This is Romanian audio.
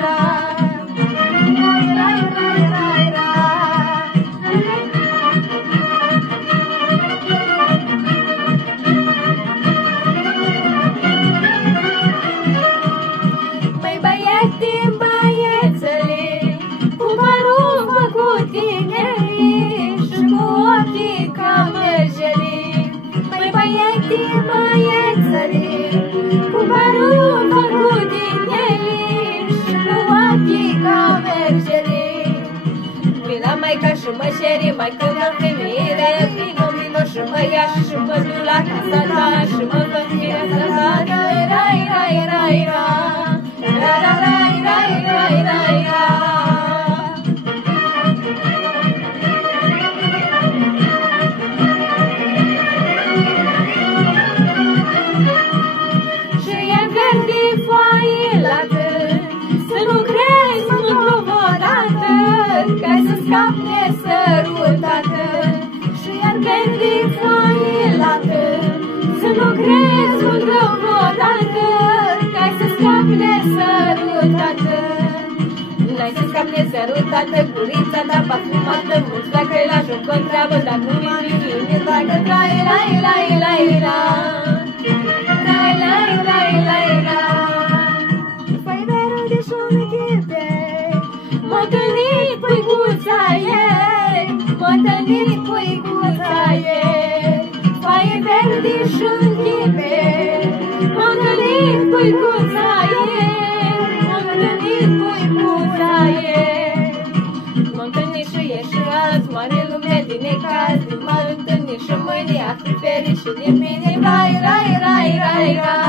rai, Măi băiete, băiețele, cu părul făcut tineri și cu ochii ca mărgelii. Măi băiete, băiețele, cu părul făcut tineri și cu ochii ca mărgelii. Vina maica și mă șeri, mai cântă femeile, vino și mă ia și mă duc la casa ta și mă fac viața ta. Rai, rai, rai, rai. Ra ra rai rai rai rai ra. Și e verde foaie la târg, să nu crezi într-o vodată, ca să scapi nesărutată. Și e verde foaie la târg, să nu crezi într-o vodată, ca să scapi nesărutată. N-ai să scapi nesărutată, gurița ta parfumată, mulți dacă la joc o treabă, dar nu mi-e dacă trai, lai, lai, lai, la. Trai, lai, lai, lai, la. Fai mereu de șomechipe, m-a întâlnit puicuța ei, m-a întâlnit puicuța ei. Fai verde și-nchipe, m-a întâlnit puicuța ei, m-a întâlnit puicuța ei. M-a întâlnit și e și azi, mare lume din necaz, m-a întâlnit și mâine, ar fi fericit din mine, rai, rai, rai, rai, rai.